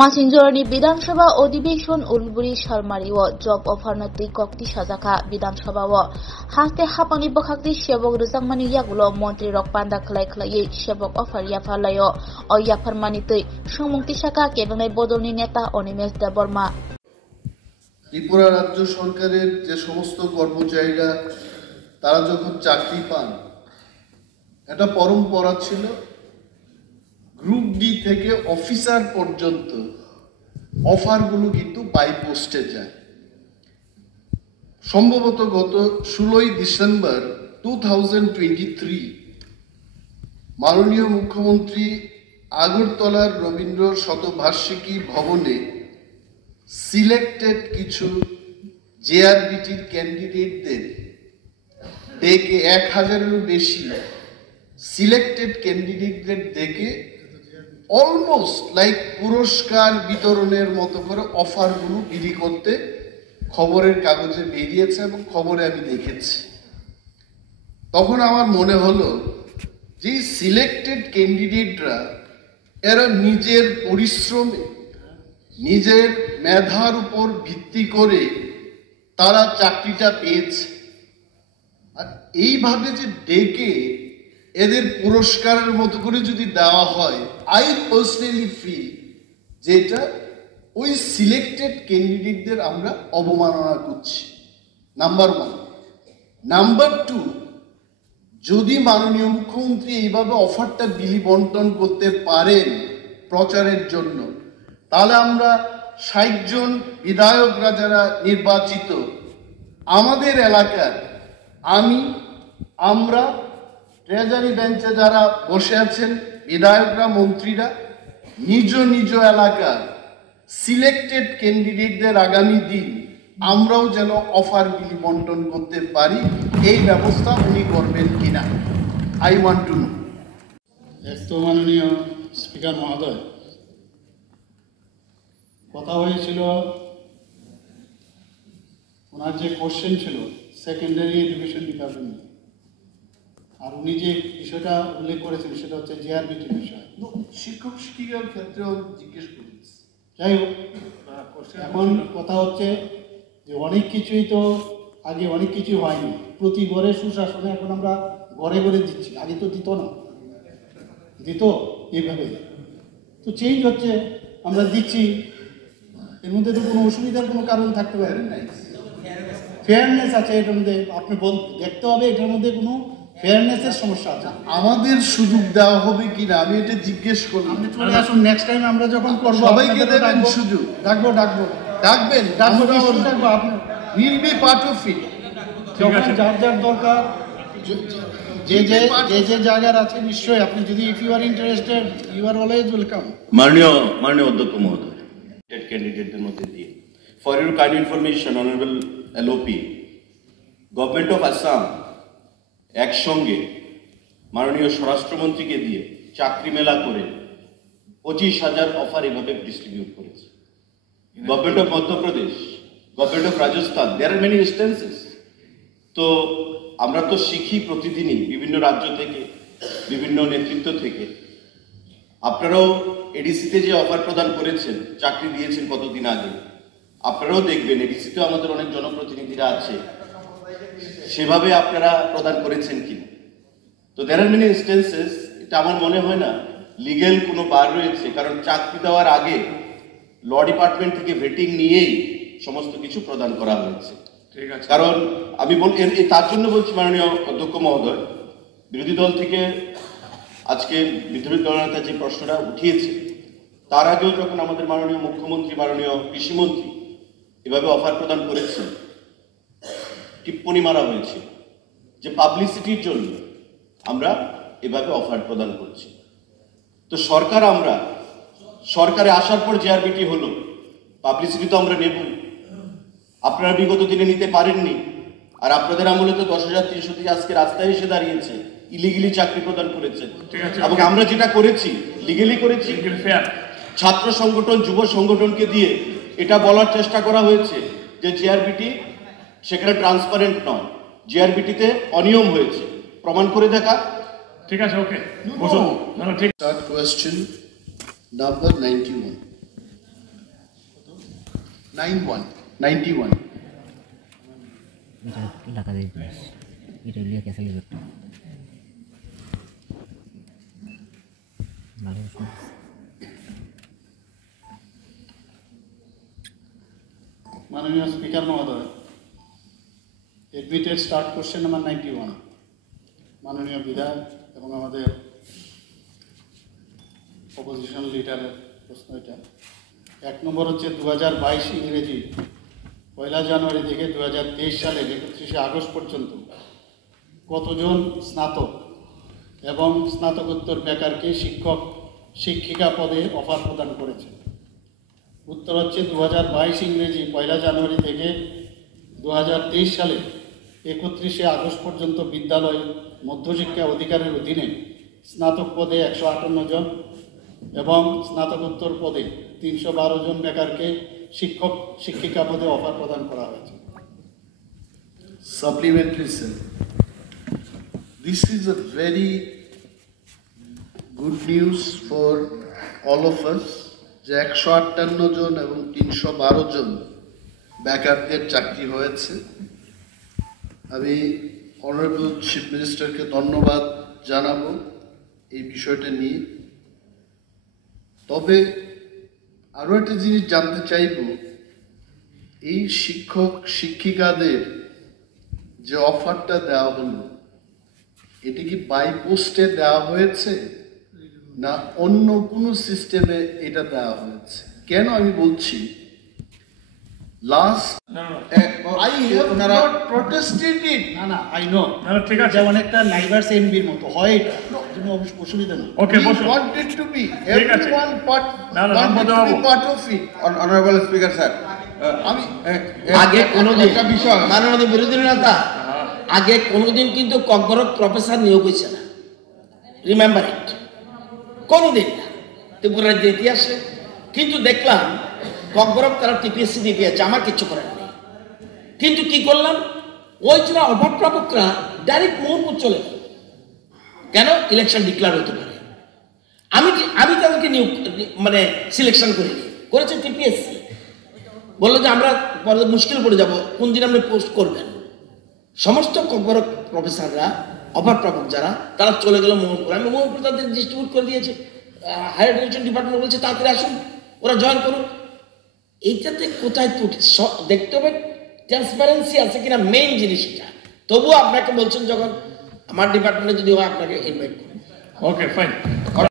মাসিংজোড়ানি বিধানসভা অধিবেশন উলবুরি সালমারিও জব অফারনতি কক্তি সাজাখা বিধানসভাও হাতে হাপানি বখাকতি সেবক রুজাংমানি ইয়াগুলো মন্ত্রী রক পান্ডা খলাই খলাই সেবক অফার ইয়াফারলাयो অ ইয়াফারমানিতৈ সংমুক্তি শাখা কেবনাই বদলনি নেতা অনিমেষ দেববর্মা। ত্রিপুরা রাজ্য সরকারের যে সমস্ত কর্মচারীরা তারা যখন চাকরি পান, এটা পরম্পরা ছিল গ্রুপ ডি থেকে অফিসার পর্যন্ত অফারগুলো কিন্তু বাই পোস্টে যায়। সম্ভবত গত 16ই ডিসেম্বর 2023 মাননীয় মুখ্যমন্ত্রী আগরতলার রবীন্দ্র শতবার্ষিকী ভবনে সিলেক্টেড কিছু জেআরবিটির ক্যান্ডিডেটদের ডেকে 1000-এরও বেশি সিলেক্টেড ক্যান্ডিডেটদের ডেকে অলমোস্ট লাইক পুরস্কার বিতরণের মতো করে অফারগুলো বিলি করতে খবরের কাগজে বেরিয়েছে এবং খবরে আমি দেখেছি। তখন আমার মনে হলো যে সিলেক্টেড ক্যান্ডিডেটরা এরা নিজের পরিশ্রমে নিজের মেধার উপর ভিত্তি করে তারা চাকরিটা পেয়েছে, আর এইভাবে যে ডেকে এদের পুরস্কারের মতো করে যদি দেওয়া হয়, আই পার্সোনালি ফিল যেটা ওই সিলেক্টেড ক্যান্ডিডেটদের আমরা অবমাননা করছি, নাম্বার 1। নাম্বার 2, যদি মাননীয় মুখ্যমন্ত্রী এইভাবে অফারটা বিলি বন্টন করতে পারেন প্রচারের জন্য, তাহলে আমরা 60 জন বিধায়করা যারা নির্বাচিত আমাদের এলাকার আমরা ট্রেজারি বেঞ্চে যারা বসে আছেন বিধায়করা মন্ত্রীরা নিজ নিজ এলাকার সিলেক্টেড ক্যান্ডিডেটদের আগামী দিন আমরাও যেন অফার বিলি বন্টন করতে পারি, এই ব্যবস্থা উনি করবেন কিনা আই ওয়ান্ট টু নো। মাননীয় স্পিকার মহোদয়, কথা হয়েছিল ওনার যে কোশ্চেন ছিল সেকেন্ডারি এডুকেশন ডিপার্টমেন্ট, আর উনি যে বিষয়টা উল্লেখ করেছেন সেটা হচ্ছে জেআরবিটির বিষয়। শিক্ষক শিক্ষিকার ক্ষেত্রেও জিজ্ঞেস করি। যাই হোক, এখন কথা হচ্ছে যে অনেক কিছুই তো আগে অনেক কিছু হয়নি, প্রতি ঘরে সুশাসনে এখন আমরা ঘরে ঘরে দিচ্ছি, আগে তো দিত না, দিত এইভাবে তো চেঞ্জ হচ্ছে, আমরা দিচ্ছি, এর মধ্যে তো কোনো অসুবিধার কোনো কারণ থাকতে পারে না। ফেয়ারনেস আছে এটার মধ্যে, আপনি দেখতে হবে এটার মধ্যে কোনো ফেয়ারনেসের সমস্যা আছে। আমাদের সুযোগ দেওয়া হবে কিনা আমি এটা জিজ্ঞেস করলাম। আপনি চলে আসুন, নেক্সট টাইম আমরা যখন করবো সবাইকে দেবেন সুযোগ। ডাকবেন আপনি will be part of it. যখন যার যার দরকার যে যে জায়গার আছে নিশ্চয়ই আপনি যদি if you are interested you are always welcome. মাননীয় অধ্যক্ষ মহোদয়, ক্যান্ডিডেটদের মধ্যে দিয়ে for your kind information honourable LOP, government of Assam একসঙ্গে মাননীয় স্বরাষ্ট্রমন্ত্রীকে দিয়ে চাকরি মেলা করে 25,000 অফার এভাবে ডিস্ট্রিবিউট করেছে। Government of Madhya Pradesh, government of Rajasthan, there are many instances. তো আমরা তো শিখি প্রতিদিনই বিভিন্ন রাজ্য থেকে, বিভিন্ন নেতৃত্ব থেকে। আপনারাও এডিসিতে যে অফার প্রদান করেছেন, চাকরি দিয়েছেন কতদিন আগে, আপনারাও দেখবেন এডিসিতেও আমাদের অনেক জনপ্রতিনিধিরা আছে, সেভাবে আপনারা প্রদান করেছেন কিনা। তো দেয়ার আর মেনি ইনস্টেন্সেস। এটা আমার মনে হয় না লিগেল কোনো বার রয়েছে, কারণ চাকরি দেওয়ার আগে ল ডিপার্টমেন্ট থেকে ভেটিং নিয়েই সমস্ত কিছু প্রদান করা হয়েছে। ঠিক আছে, কারণ আমি তার জন্য বলছি মাননীয় অধ্যক্ষ মহোদয়, বিরোধী দল থেকে আজকে বিদ্রোহী দলনেতা যে প্রশ্নটা উঠিয়েছে, তার আগেও যখন আমাদের মাননীয় মুখ্যমন্ত্রী, মাননীয় কৃষিমন্ত্রী এভাবে অফার প্রদান করেছেন, টিপ্পণী মারা হয়েছে যে পাবলিসিটির জন্য আমরা এভাবে অফার প্রদান করছি। তো সরকারে আসার পর জেআরবিটি হলো, পাবলিসিটি তো আমরা নেব। আপনারা বিগত দিনে নিতে পারেননি, আর আপনাদের আমলে তো 10,300 আজকে রাস্তায় এসে দাঁড়িয়েছে, ইলিগেলি চাকরি প্রদান করেছে। এবং আমরা যেটা করেছি লিগেলি করেছি। ছাত্র সংগঠন, যুব সংগঠনকে দিয়ে এটা বলার চেষ্টা করা হয়েছে যে জেআরবিটি সেখানে ট্রান্সপারেন্ট নয়, জেআরবিটিতে অনিয়ম হয়েছে, প্রমাণ করে দেখা। ঠিক আছে, ওকে। Start question number 91. 91 এটা টাকা দিয়ে দিস এটা লিয়ে কেসে লিখে একটা ভালো শুন মাননীয় স্পিকার মহোদয়, এডমিটেড স্টার্ট কোশ্চেন নাম্বার 91, মাননীয় বিধায়ক এবং আমাদের অপোজিশন লিডারের প্রশ্ন এটা। 1 নম্বর হচ্ছে 2022 ইংরেজি 1 জানুয়ারি থেকে 2023 সালের 31 আগস্ট পর্যন্ত কতজন স্নাতক এবং স্নাতকোত্তর বেকারকে শিক্ষক শিক্ষিকা পদে অফার প্রদান করেছে? উত্তর হচ্ছে 2022 ইংরেজি 1 জানুয়ারি থেকে 2023 সালে 31 আগস্ট পর্যন্ত বিদ্যালয় মধ্যশিক্ষা অধিকারের অধীনে স্নাতক পদে 158 জন এবং স্নাতকোত্তর পদে 312 জন বেকারকে শিক্ষক শিক্ষিকা পদে অফার প্রদান করা হয়েছে। Supplementary, sir. This is a very good news for all of us যে 158 জন এবং 312 জন বেকারদের চাকরি হয়েছে। আমি অনারেবল চিফ মিনিস্টারকে ধন্যবাদ জানাবো এই বিষয়টা নিয়ে। তবে আরও একটা জিনিস জানতে চাইব, এই শিক্ষক শিক্ষিকাদের যে অফারটা দেওয়া হলো এটি কি বাই পোস্টে দেওয়া হয়েছে না অন্য কোনো সিস্টেমে এটা দেওয়া হয়েছে? কেন আমি বলছি, last I have not protested it. না আই নো, ঠিক আছে, যেমন একটা নাইভার্স এমবির মতো হয়, এটা কোনো অসুবিধা নেই। ওকে We বসুন। wanted to be, ঠিক আছে। everyone part, না, wanted to be Babu. part of it. Honourable speaker sir, আমি আগে কোনোদিন একটা বিষয় মাননীয় বিরোধী নেতা আগে কোনোদিন কিন্তু ককবরক প্রফেসর নিয়োগ হয়েছে না, রিমেম্বার ইট, কোনোদিন না ত্রিপুরার যে ইতিহাসে। কিন্তু দেখলাম ককবরক তারা টিপিএসসি দিয়ে পেয়েছে, আমার কিচ্ছু করার নেই। কিন্তু কি করলাম, ওই যারা অভাবপ্রাপকরা ডাইরেক্ট মোহনপুর চলে গেল। কেন? ইলেকশন ডিক্লেয়ার হতে পারে। আমি তাদেরকে নিয়োগ মানে সিলেকশন করিনি, করেছে টিপিএসসি। বললো যে আমরা পরে মুশকিল পড়ে যাব, কোন দিন আপনি পোস্ট করবেন। সমস্ত ককবরক প্রফেসররা অভাবপ্রাপক যারা, তারা চলে গেল মোহনপুর। আমি মোহনপুর তাদের ডিস্ট্রিবিউট করে দিয়েছি, হায়ার এডুকেশন ডিপার্টমেন্ট বলছে তাড়াতাড়ি আসুন, ওরা জয়েন করুন। এইটাতে কোথায় ত্রুটি দেখতে হবে, ট্রান্সপারেন্সি আছে কিনা, মেইন জিনিস এটা। তবুও আপনাকে বলছেন যখন আমার ডিপার্টমেন্টে যদি হয় আপনাকে ইনভাইট করুন। Okay fine.